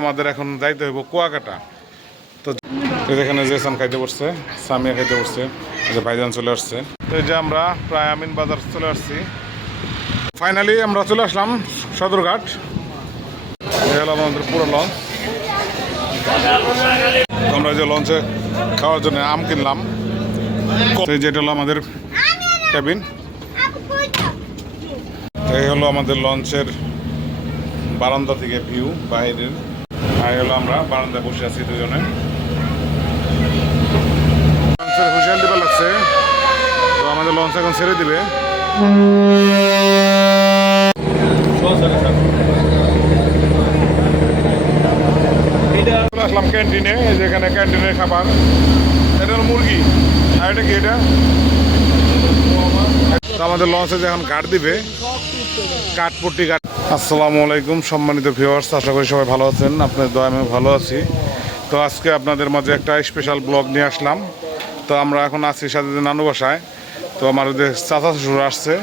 আমাদের এখন যাইতে হইব কুয়াকাটা। তো এখানে জেসান খাইতে বসছে, সামিয়া খাইতে বসছে, যে ভাইজান চলে আসছে। তো এই যে আমরা প্রায় আমিন বাজার চলে আসছি। ফাইনালি আমরা চলে আসলাম সদরঘাট। এই হলো আমাদের পুরো লঞ্চ। আমরা যে লঞ্চে খাওয়ার জন্য আম কিনলাম। যেটা হলো আমাদের ক্যাবিন। এই হলো আমাদের লঞ্চের বারান্দা থেকে ভিউ বাইরের। আর হলো আমরা বারান্দায় বসে আছি দুজনে। লঞ্চের হুইসেল দিতে লাগছে, তো আমাদের লঞ্চ এখন ছেড়ে দিবে। আসলাম ক্যান্টিনে, যেখানে ক্যান্টিনের খাবার। এটা হলো মুরগি, আর এটা কি? এটা আমাদের লঞ্চে যখন ঘাট দিবে, কাঠপট্টি ঘাট। আসসালামু আলাইকুম সম্মানিত ভিউয়ার্স, আশা করি সবাই ভালো আছেন। আপনাদের দয়া আমি ভালো আছি। তো আজকে আপনাদের মাঝে একটা স্পেশাল ব্লগ নিয়ে আসলাম। তো আমরা এখন আছি সাথে নানু বাসায়। তো আমাদের চাচা শ্বশুর আসছে,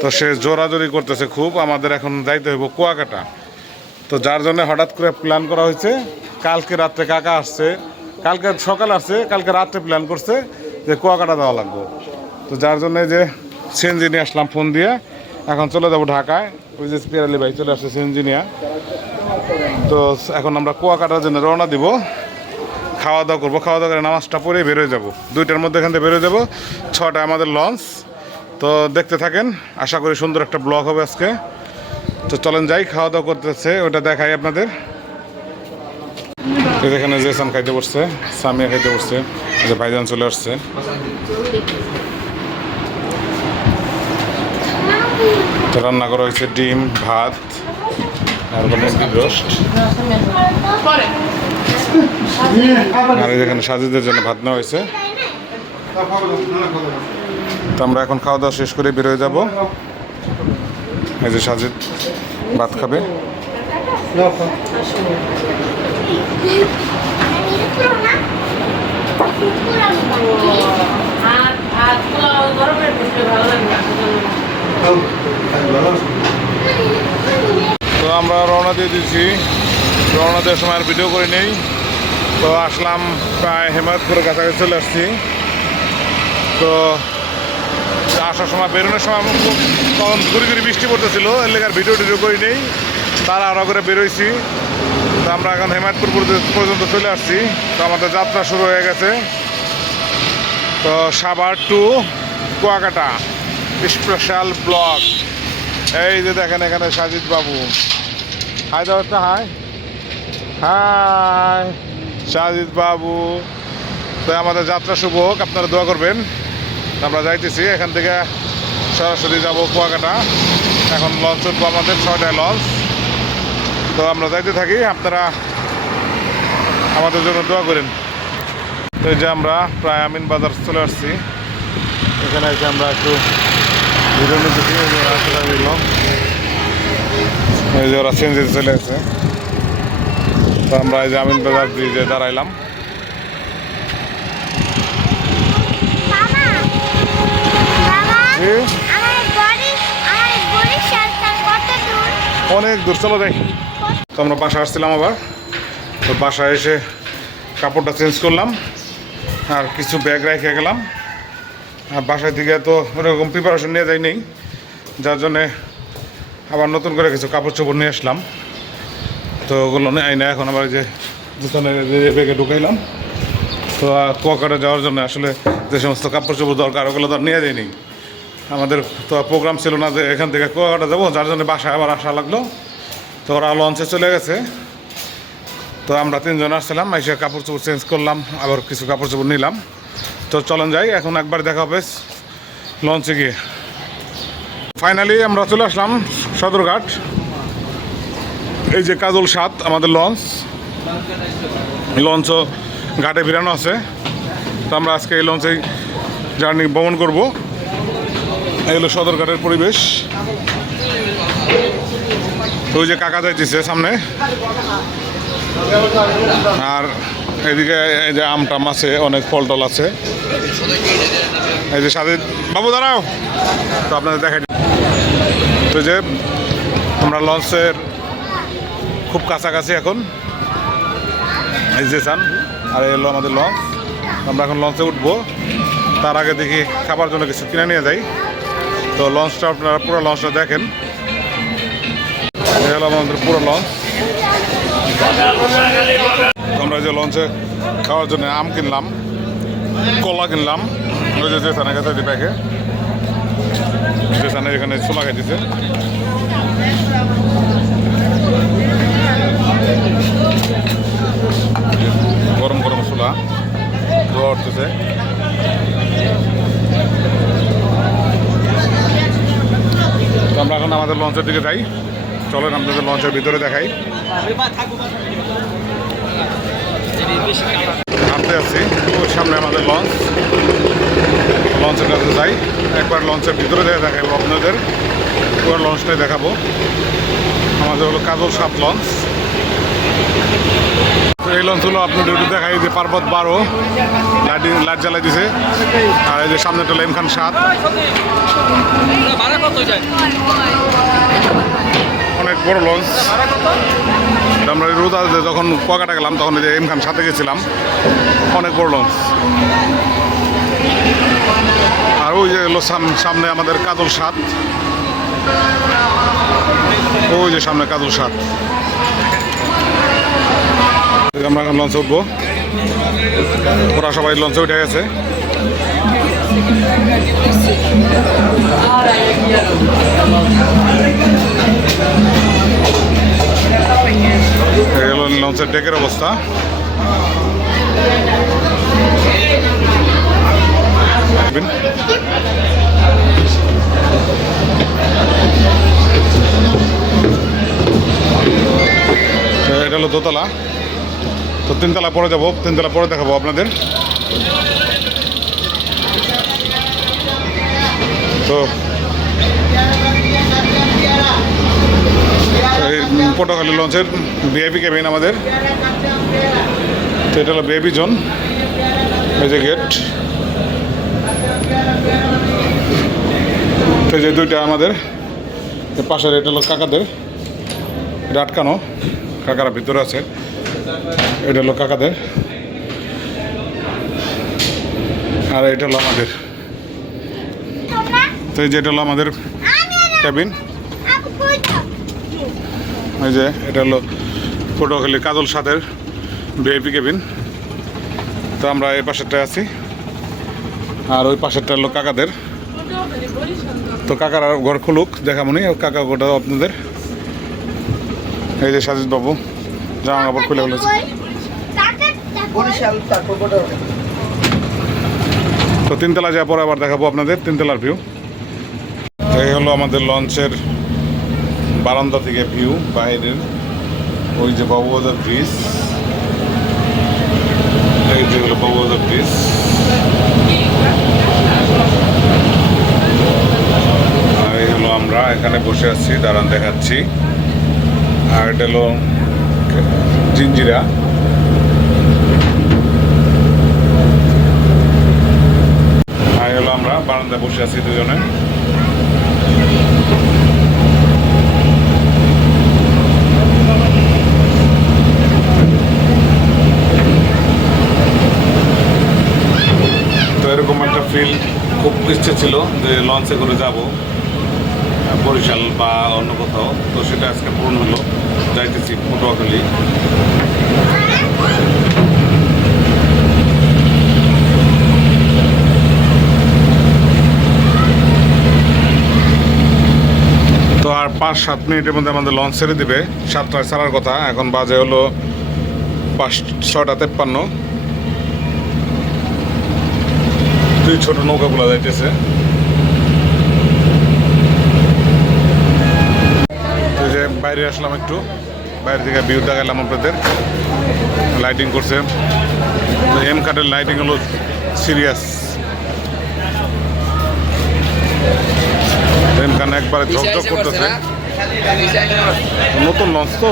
তো সে জোরাজোরি করতেছে খুব। আমাদের এখন যাইতে হইব কুয়াকাটা। তো যার জন্য হঠাৎ করে প্ল্যান করা হয়েছে। কালকে রাত্রে কাকা আসছে, কালকে সকালে আসছে, কালকে রাত্রে প্ল্যান করছে যে কুয়াকাটা যাওয়া লাগবে। তো যার জন্য যে সিএনজি নিয়ে আসলাম ফোন দিয়ে। এখন চলে যাবো ঢাকায়। ওই যে পিয়ারালি ভাই চলে আসছে সিএনজি নিয়ে। তো এখন আমরা কুয়াকাটার জন্য রওনা দিব। খাওয়া দাওয়া করবো, খাওয়া দাওয়া করে নামাজটা পরে বেরোয় যাবো। 2টার মধ্যে এখান থেকে বেরোয় যাবো। 6টায় আমাদের লঞ্চ। তো দেখতে থাকেন, আশা করি সুন্দর একটা ব্লগ হবে আজকে। তো চলেন যাই, খাওয়া দাওয়া করতেছে ওটা দেখাই আপনাদের। এখানে জেসান খাইতে বসছে, সামিয়া খাইতে বসছে, যে ভাইজান চলে আসছে। তো রান্না করা হয়েছে ডিম, ভাত আর রোস্ট। আর এখানে সাজিদের জন্য ভাত নেওয়া হয়েছে। তো আমরা এখন খাওয়া দাওয়া শেষ করে বেরোয় যাব। এই যে সাজিদ ভাত খাবে। তো আমরা রওনা দিয়ে দিয়েছি। রওনা দেওয়ার সময় আর ভিডিও করে নেই। তো আসলাম প্রায় হেমায়তপুরের কাছাকাছি চলে আসছি। তো আসার সময় বেরোনোর সময় তখন ঘুরি ঘুরি বৃষ্টি পড়তেছিল, এর লেগে আর ভিডিও টিডিও করি নেই। তারা আরও করে বেরোইছি। তো আমরা এখন হেমায়তপুর পর্যন্ত চলে আসছি। তো আমাদের যাত্রা শুরু হয়ে গেছে। তো Savar to Kuakata special blog. এই যে দেখেন এখানে সাজিদ বাবু। হাই দাও একটা হাই। হাই সাজিদ বাবু। তো আমাদের যাত্রা শুভ হোক, আপনারা দোয়া করবেন। আমরা যাইতেছি এখান থেকে সরাসরি যাব কুয়াকাটা। এখন লঞ্চ উঠবো, আমাদের 6টায় লঞ্চ। তো আমরা যাইতে থাকি, আপনারা আমাদের জন্য দোয়া করেন। তো এই যে আমরা প্রায় আমিন বাজার চলে আসছি। এখানে এসে আমরা একটু ভিডিও নিতেছি। এই যে ওরা চেঞ্জে চলে গেছে। তো আমরা এই যে আমিন বাজার ব্রিজে দাঁড়াইলাম। অনেক দূর, চলো যাই। তো আমরা বাসায় আসছিলাম আবার। তো বাসায় এসে কাপড়টা চেঞ্জ করলাম আর কিছু ব্যাগ রেখে গেলাম। আর বাসায় থেকে তো ওরকম প্রিপারেশন নিয়ে যাই নেই, যার জন্যে আবার নতুন করে কিছু কাপড় চোপড় নিয়ে আসলাম। তো ওগুলো নেই না, এখন আবার যে দোকানে ব্যাগে ঢুকাইলাম। তো কুয়াকাটা যাওয়ার জন্য আসলে যে সমস্ত কাপড় চোপড় দরকার ওগুলো তো নিয়ে যায়নি। আমাদের তো প্রোগ্রাম ছিল না যে এখান থেকে কুয়াকাটা যাবো, যার জন্য বাসায় আবার আসা লাগলো। তো ওরা লঞ্চে চলে গেছে। তো আমরা 3জন আসছিলাম, এসে কাপড় চোপড় চেঞ্জ করলাম, আবার কিছু কাপড় চোপড় নিলাম। তো চলেন যাই, এখন একবার দেখা হবে লঞ্চে গিয়ে। ফাইনালি আমরা চলে আসলাম সদরঘাট। এই যে কাজল 7 আমাদের লঞ্চও ঘাটে ফিরানো আছে। তো আমরা আজকে এই লঞ্চেই জার্নি ভ্রমণ করব। এই হলো সদরঘাটের পরিবেশ। তো ওই যে কাকা যাইতেছে সামনে। আর এদিকে এই যে আম টাম আছে, অনেক ফল টল আছে। এই যে সাজিদ বাবু দাঁড়াও, তো আপনাদের দেখাই। তো যে আমরা লঞ্চের খুব কাছাকাছি এখন, এই যে চান। আর এই হলো আমাদের লঞ্চ। আমরা এখন লঞ্চে উঠবো, তার আগে দেখি খাবার জন্য কিছু কিনে নিয়ে যাই। তো লঞ্চটা আপনারা পুরো লঞ্চটা দেখেন। এই হলো আমাদের পুরো লঞ্চ। আমরা যে লঞ্চে খাওয়ার জন্য আম কিনলাম, কলা কিনলাম, ওই যে যেখানে গেছে ব্যাগে, যেখানে এখানে ছোলা খাইতেছে। গরম গরম ছোলা ধোয়া উঠতেছে। তো আমরা এখন আমাদের লঞ্চের দিকে যাই। চলেন আপনাদের লঞ্চের ভিতরে দেখাই। হাঁটতে আসছি, ওর সামনে আমাদের লঞ্চ। লঞ্চের কাছে যাই, একবার লঞ্চের ভিতরে দেখাবো আপনাদের, পুরো লঞ্চটাই দেখাবো। আমাদের হলো কাজল 7 লঞ্চ। এই লঞ্চগুলো আপনাদের একটু দেখাই যে পার্বত 12 লাইট জ্বালাই দিছে। আর এই যে সামনেটা হলো এমখান 7। অনেক বড় লঞ্চ। আমরা রোদা যখন কুয়াকাটা গেলাম তখন এই যে এমখান 7-এ গেছিলাম, অনেক বড় লঞ্চ। আর ওই যে হলো সামনে আমাদের কাজল 7, ওই যে সামনে কাজল 7। আমরা এখন লঞ্চে উঠবো, ওরা সবাই লঞ্চে উঠে গেছে। এই হলো লঞ্চের ডেকের অবস্থা। এটা হলো দোতলা। তো 3 তলা পরে যাবো, 3 তলা পরে দেখাবো আপনাদের। তো এই পটুয়াখালী লঞ্চের ভিআইপি কেবিন আমাদের। তো এটা হলো ভিআইপি জোন, এই যে গেট। তো যে দুইটা আমাদের পাশের, এটা হলো কাকাদের, এটা আটকানো, কাকারা ভিতরে আছে। এটা হলো কাকাদের, আর এটা হলো আমাদের। তো এই যে এটা হলো আমাদের ক্যাবিন। এই যে এটা হলো পটুয়াখালী কাজল 7-এর ভিআইপি কেবিন। তো আমরা এই পাশেরটায় আছি, আর ওই পাশেরটা হলো কাকাদের। তো কাকার ঘর খুলুক দেখামনি, কাকা ঘরটা আপনাদের। এই যে সাজিদ বাবু জামা কাপড় খুলে ফেলেছে। তো 3 তলা যাওয়ার পরে আবার দেখাবো আপনাদের 3 তলার ভিউ। এই হলো আমাদের লঞ্চের বারান্দা থেকে ভিউ বাইরের। ওই যে বাবুবাজার ব্রিজ, এই যে হলো বাবুবাজার ব্রিজ। আর এই হলো আমরা এখানে বসে আছি, দাঁড়ান দেখাচ্ছি। আর এটা হলো জিঞ্জিরা। আর হলো আমরা বারান্দায় বসে আছি দুজনে। তো এরকম একটা ফিল খুব ইচ্ছে ছিল যে লঞ্চে করে যাব বরিশাল বা অন্য কোথাও। তো সেটা আজকে পূরণ হলো, যাইতেছি পটুয়াখালী। তো আর 5-7 মিনিটের মধ্যে আমাদের লঞ্চ ছেড়ে দিবে। 7টায় ছাড়ার কথা, এখন বাজে হলো 6:53। দুই ছোট নৌকাগুলো যাইতেছে। যে বাইরে আসলাম, একটু বাইরে থেকে ভিউ দেখালাম আপনাদের। লাইটিং করছে, এম কাটের লাইটিং হলো সিরিয়াস। এম কান একবারে ঝকঝক করতেছে, নতুন লঞ্চ তো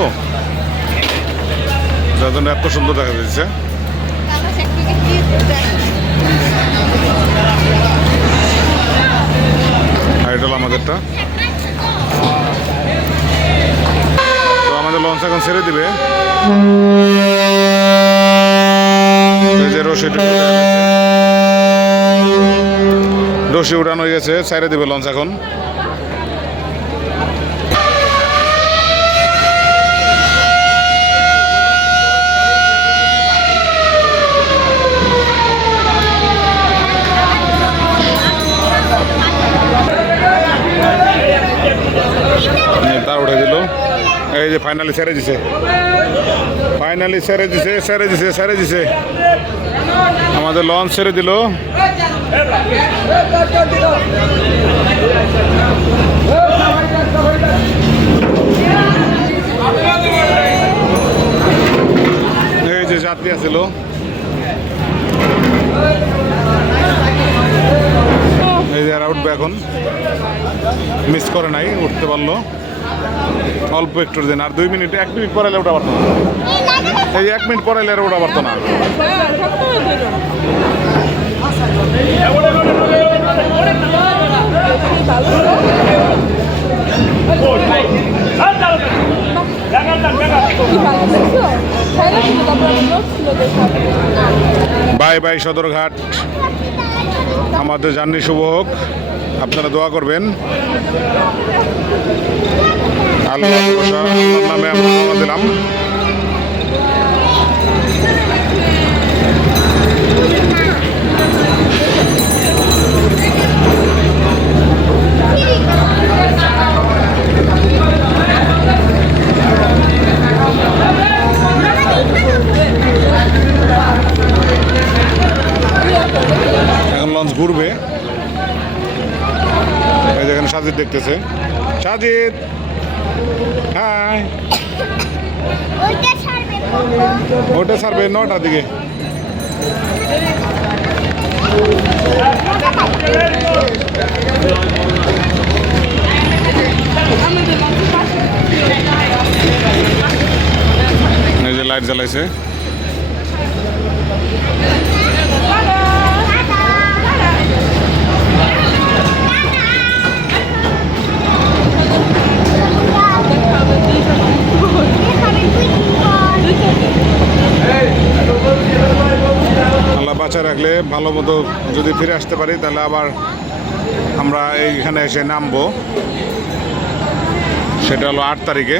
যার জন্য এত সুন্দর দেখা যাচ্ছে। আর এটা হলো আমাদেরটা। তো আমাদের আমাদের লঞ্চ এখন ছেড়ে দিবে। এই যে রশি উঠানো হয়ে গেছে, ছেড়ে দিবে লঞ্চ এখন। তার উঠে দিল, এই যে ফাইনালি ছেড়ে দিছে, ফাইনালি ছেড়ে দিছে, ছেড়ে দিছে, ছেড়ে দিছে, আমাদের লঞ্চ ছেড়ে দিল। এই যে যাত্রী আছিল, এই যে উঠবে এখন, মিস করে নাই, উঠতে পারলো অল্প একটু দিন। আর 2 মিনিট 1 মিনিট পরে ওটা পারতো না, এই 1 মিনিট পরে ওটা পারতো না। বাই বাই সদরঘাট, আমাদের জার্নি শুভ হোক, আপনারা দোয়া করবেন। আল্লাহর নামে আমরা রওনা দিলাম। এখন লঞ্চ ঘুরবে, এই যেখানে সাজিদ দেখতেছে, সাজিদ হ্যাঁ ওটা ছাড়বে 9টার দিকে। এই যে লাইট জ্বালাইছে, আল্লাহ বাঁচা রাখলে ভালো মতো যদি ফিরে আসতে পারি তাহলে আবার আমরা এইখানে এসে নামবো, সেটা হলো 8 তারিখে।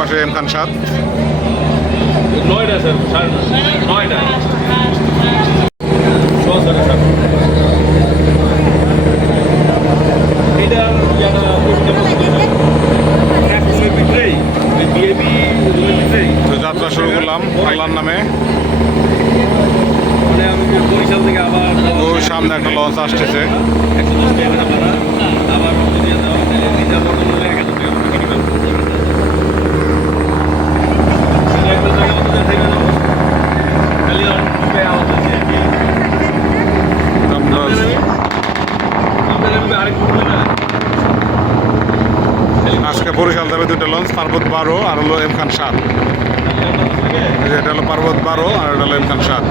পাশে এম খান সাদ, যাত্রা শুরু করলাম আল্লাহর নামে। ওই সামনে একটা লঞ্চ আসতেছে, আজকে বরিশাল যাবে 2টা লঞ্চ, পার্বত 12 আর হলো এম খান 7। এটা হলো পার্বত 12 আর এটা হলো এম খান 7,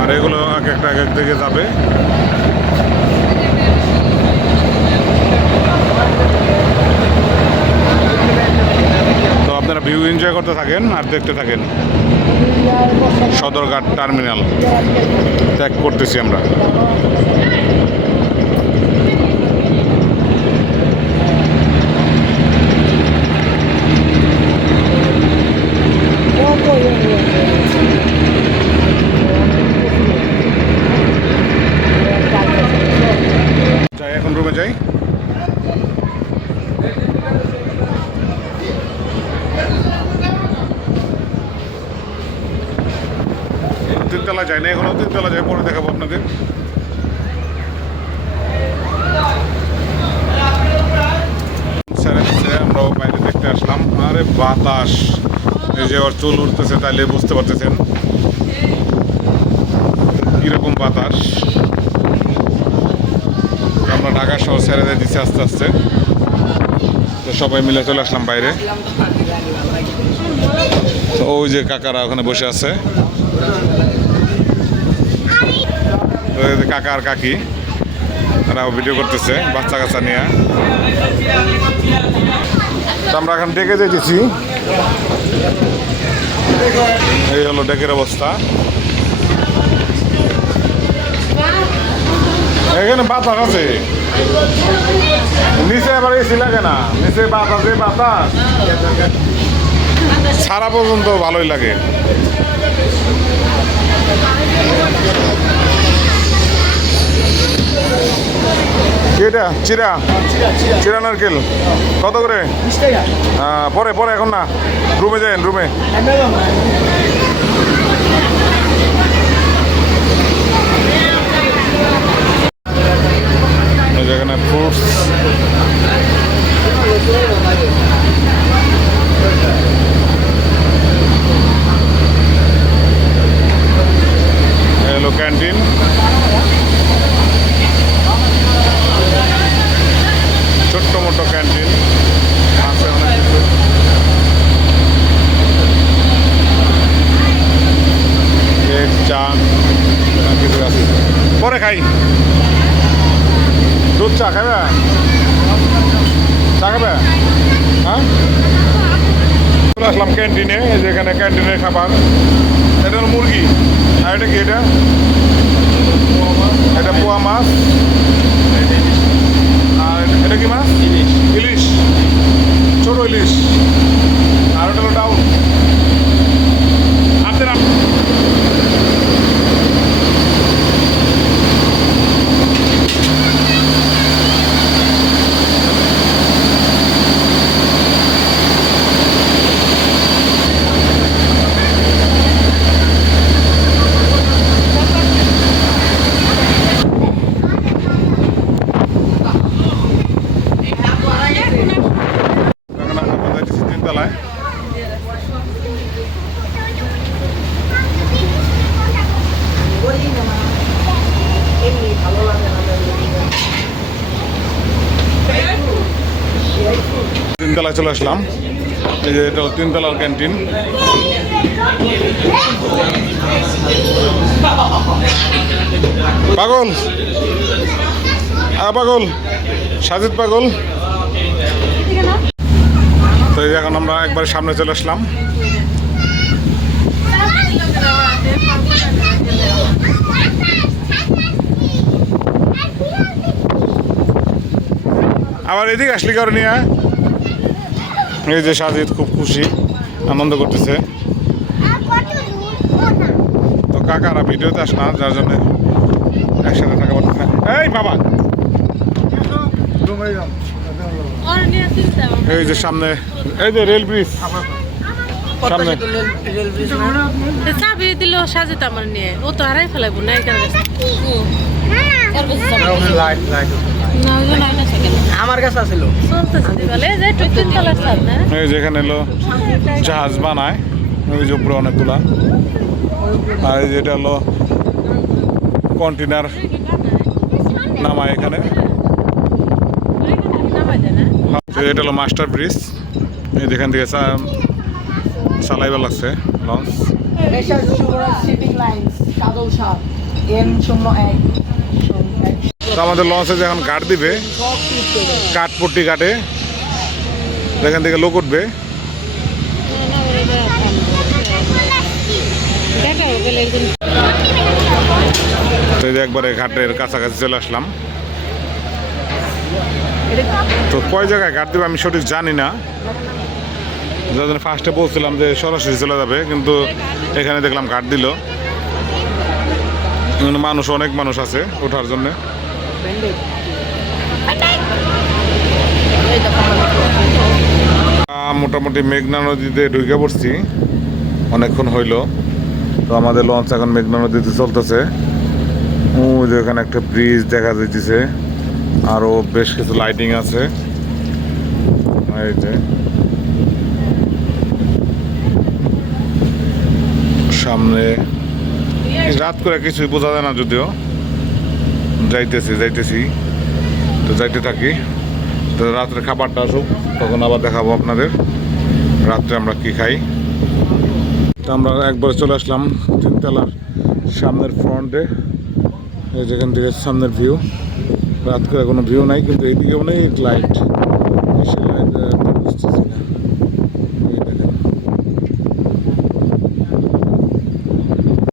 আর এগুলো এক একটা এক দিকে যাবে। তো আপনারা ভিউ এনজয় করতে থাকেন আর দেখতে থাকেন। সদরঘাট টার্মিনাল ত্যাগ করতেছি আমরা। যাই, এখন রুমে যাই। তিনতলা যাই না এখনো, তিনতলা যাই, পরে দেখাবো আপনাদের। আমরাও বাইরে দেখতে আসলাম। আরে বাতাস, এই যে ওর চুল উঠতেছে, তাইলে বুঝতে পারতেছেন কিরকম বাতাস। ঢাকা শহর ছেড়ে দিয়ে দিচ্ছে আস্তে আস্তে। তো সবাই মিলে চলে আসলাম বাইরে। তো ওই যে কাকারা ওখানে বসে আছে, তো এই যে কাকা আর কাকি তারাও ভিডিও করতেছে বাচ্চা কাচ্চা নিয়ে। তো আমরা এখন ডেকে যেতেছি, এই হলো ডেকের অবস্থা। এখানে বাতাস আছে, নিচে আবার এসি লাগে না, নিচে বাতাসে বাতাস সারা পর্যন্ত ভালোই লাগে। এটা চিরা চিরা নারকেল কত করে? পরে পরে এখন না, রুমে যাই, রুমে। এখানে ফ্রুটস, হ্যালো ক্যান্টিন। ছোট্ট মোটো ক্যান্টিন আছে, অনেক কিছু। কেক, চা, কিছু আছে। পরে খাই, দুধ চা খাবে? চা খাবে? হ্যাঁ, চলে আসলাম ক্যান্টিনে। যেখানে ক্যান্টিনের খাবার, এটা হলো মুরগি। আর এটা কি? এটা পোয়া মাছ। আর এটা কি মাছ? ইলিশ, ছোট ইলিশ। আর ওটা হলো ডাউন। আপনি তিনতলায়। তিনতলায় চলে আসলাম। এই যে এটা তিনতলার ক্যান্টিন। পাগল, পাগল, সাজিদ পাগল। তো এখন আমরা একবার সামনে চলে আসলাম। আবার এদিকে আসলি কারণ নিয়ে, এই যে সাজিদ খুব খুশি, আনন্দ করতেছে। তো কাকারা ভিডিওতে আস না, যার জন্য একসাথে থাকা পারতেছে না। এই বাবা, এই যে সামনে, এই যে রেল ব্রিজ সামনে। চাবি দিল সাজিত আমার নিয়ে, ও তো হারাই ফেলাইবো না। আমার কাছে আছিল এই যেখানে এলো জাহাজ বানায়, ওই যে উপরে অনেকগুলা। আর এই যেটা হলো কন্টেনার নামায় এখানে। এটা হলো মাস্টার ব্রিজ, এই যেখান থেকে চালাইবার লাগছে লঞ্চ। তো আমাদের লঞ্চে যখন ঘাট দিবে, কাঠপট্টি ঘাটে, যেখান থেকে লোক উঠবে। তো এই যে একবারে ঘাটের কাছাকাছি চলে আসলাম। তো কয় জায়গায় ঘাট দিবে আমি সঠিক জানি না, যার জন্য ফার্স্টে বলছিলাম যে সরাসরি চলে যাবে, কিন্তু এখানে দেখলাম ঘাট দিল। মানুষ, অনেক মানুষ আছে ওঠার জন্য। মোটামুটি মেঘনা নদীতে ঢুকে পড়ছি, অনেকক্ষণ হইল। তো আমাদের লঞ্চ এখন মেঘনা নদীতে চলতেছে। ওই যে এখানে একটা ব্রিজ দেখা যাইতেছে, আরও বেশ কিছু লাইটিং আছে। এই যে সামনে রাত করে কিছুই বোঝা যায় না, যদিও যাইতেছি তো যাইতে থাকি। তো রাত্রে খাবারটা আসুক তখন আবার দেখাবো আপনাদের রাত্রে আমরা কি খাই। তো আমরা একবার চলে আসলাম তিনতলার সামনের ফ্রন্টে, এই যেখান থেকে সামনের ভিউ। রাত করে কোনো ভিউ নাই, কিন্তু এইদিকে অনেক লাইট।